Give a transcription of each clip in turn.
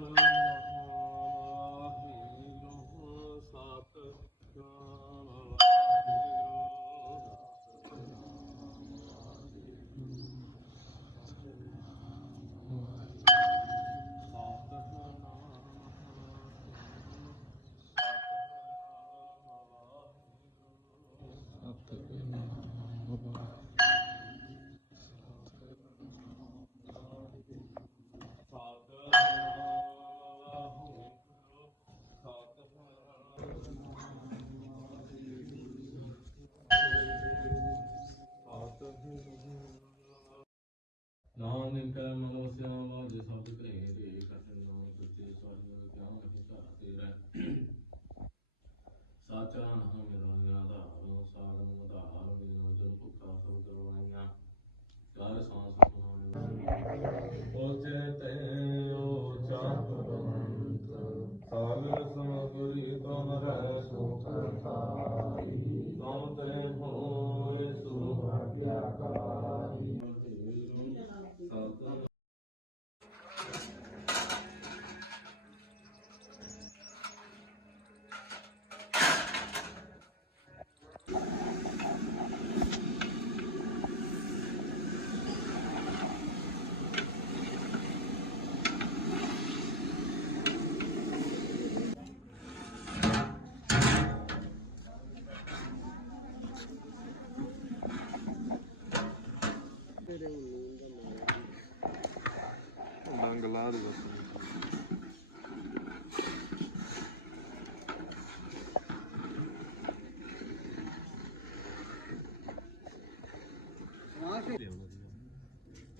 嗯。做完锻 ਰੰਗ ਲਾ ਦੇ ਬਸ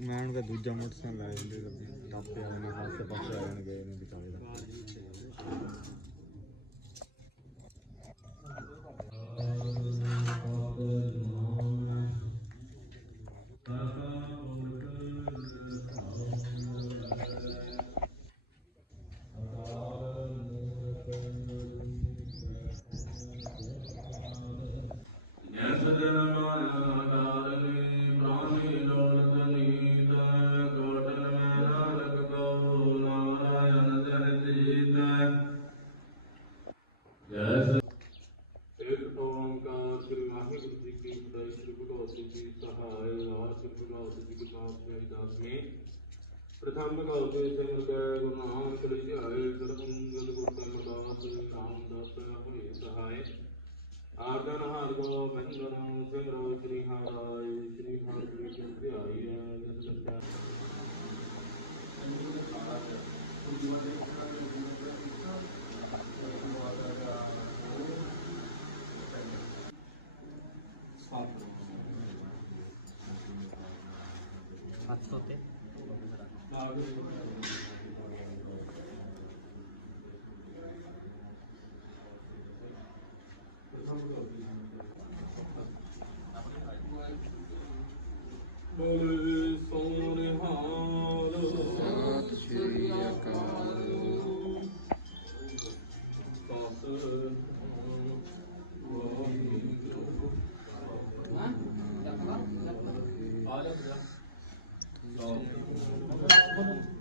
ਮੈਂ ਉਹਨਾਂ ਦੂਜਾ ਮੋਟਰਸਾਈਕਲ ਲਾਇਆ ਹੁੰਦੇ ਦੱਬੇ ਉਹਨਾਂ ਪਾਸੇ ਪਾਸੇ ਆਣ ਗਏ ਨੇ ਵਿਚਾਲੇ ਦਾ। 初手。 어.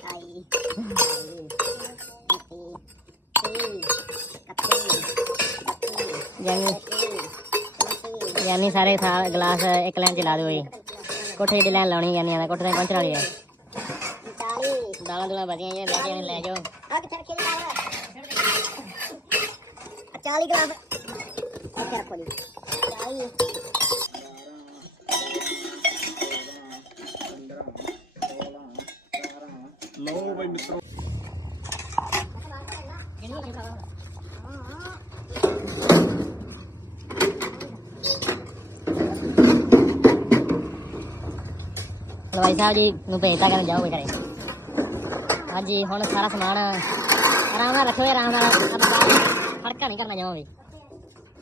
ไก่ไก่ตีตีกับตีกับตี ਯਾਨੀ ਯਾਨੀ ਸਾਰੇ ਥਾਲ ਗਲਾਸ ਇੱਕ ਲਾਈਨ ਚ ਲਾ ਦਿਓ ਜੀ। ਕੋਠੇ ਦੀ ਲਾਈਨ ਲਾਉਣੀ ਯਾਨੀ ਆ ਕੋਠੇ ਤੇ ਪਹੁੰਚਣ ਵਾਲੀ ਹੈ। ਦਾਲੀ ਦਾਲਾਂ ਦੁਲਾਂ ਵਧੀਆਂ ਜੀ ਲੈ ਜਾਓ ਲੈ ਜਾਓ। ਆ ਕਿੱਥੇ ਰੱਖੀ ਦਾਲ? 40 ਗਲਾਸ ਇੱਥੇ ਰੱਖੋ ਜੀ? 40 ਲਓ ਬਈ ਮਿੱਤਰੋ। ਹਲਵਾਈ ਸਾਹਿਬ ਜੀ ਨੂੰ ਭੇਜਤਾ ਕਰਨ ਜਾਓ ਘਰੇ। ਹਾਂਜੀ, ਹੁਣ ਸਾਰਾ ਸਮਾਨ ਆਰਾਮ ਨਾਲ ਰੱਖੋ ਆਰਾਮ ਨਾਲ। ਫੜਕਾ ਨਹੀਂ ਕਰਨਾ ਜਾਵਾਂ ਵੀ।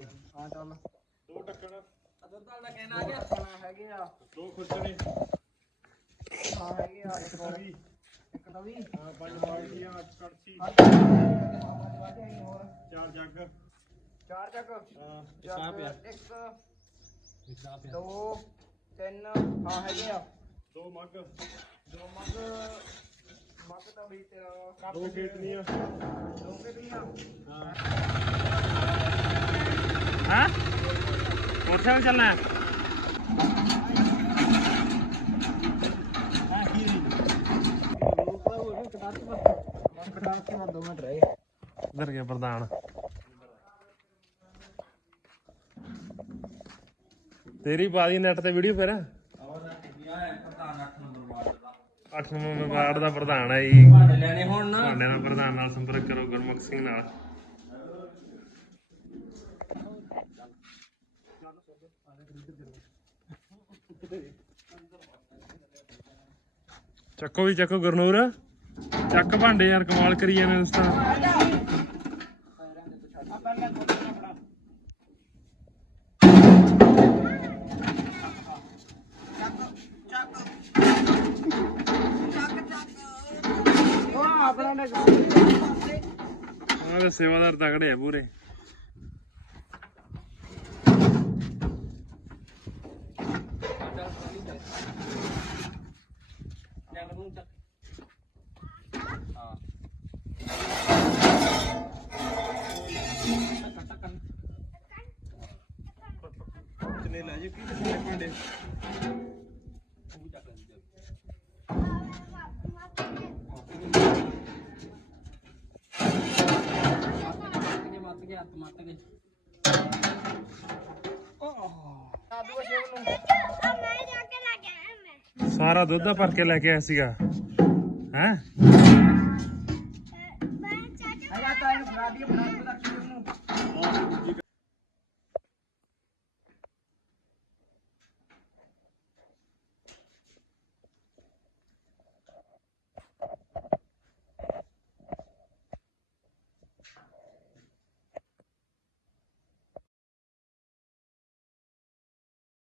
ਆ ਹਾਂ ਚੱਲ ਦੋ ਟੱਕਣ ਦੁੱਧ ਵਾਲਾ ਕਹਿਣਾ ਆ ਗਿਆ ਖਾਣਾ ਹੈਗੇ ਆ ਦੋ ਖੁਰਚਣੇ ਹਾਂ ਹੈਗੇ ਆ ਇੱਕ ਤਵੀ ਇੱਕ ਤਵੀ ਹਾਂ ਪੰਜ ਬਾਲਟੀਆਂ ਅੱਠ ਕੜਛੀ ਚਾਰ ਜੱਗ ਚਾਰ ਚੱਕ ਹਾਂ ਜੱਗ ਇੱਕ ਦੋ ਤਿੰਨ ਹਾਂ ਹੈਗੇ ਆ ਦੋ ਮੱਗ ਦੋ ਮੱਗ ਮੱਗ ਤਾਂ ਵੀ ਤੇਰਾ ਕੱਪ ਦੋ ਕੇਤਲੀਆਂ ਦੋ ਕਿਹੜੀਆਂ ਹਾਂ ਮੋਟਰਸਾਈਕਲ ਚੱਲਣਾ ਹੈ? ਕਟਾਸ ਕੇ ਬਾਅਦ 2 ਮਿੰਟ ਰਹੇ ਇਧਰ ਗਿਆ ਪ੍ਰਧਾਨ। ਤੇਰੀ ਪਾਦੀ ਨੈਟ ਤੇ ਵੀਡੀਓ ਫਿਰ। 8 ਨੰਬਰ ਵਾਰਡ ਦਾ ਪ੍ਰਧਾਨ ਹੈ ਜੀ। ਲੈਣੇ ਹੁਣ ਨਾ। ਤੁਹਾਡੇ ਨਾਲ ਪ੍ਰਧਾਨ ਨਾਲ ਸੰਪਰਕ ਕਰੋ ਗੁਰਮੁਖ ਸਿੰਘ ਨਾਲ। ਚੱਕੋ ਵੀ ਚੱਕੋ ਗੁਰਨੂਰ। ਚੱਕ ਭਾਂਡੇ ਯਾਰ ਕਮਾਲ ਕਰੀ ਜਾਂਦੇ ਉਸ ਤਾਂ। ਆਪਣਾ ਨੇ ਆਹ ਸੇਵਾਦਾਰ ਤਗੜੇ ਆ ਪੂਰੇ। jangan muncak oh. oh ਸਾਰਾ ਦੁੱਧ ਭਰ ਕੇ ਲੈ ਕੇ ਆਇਆ ਸੀਗਾ। ਹੈ?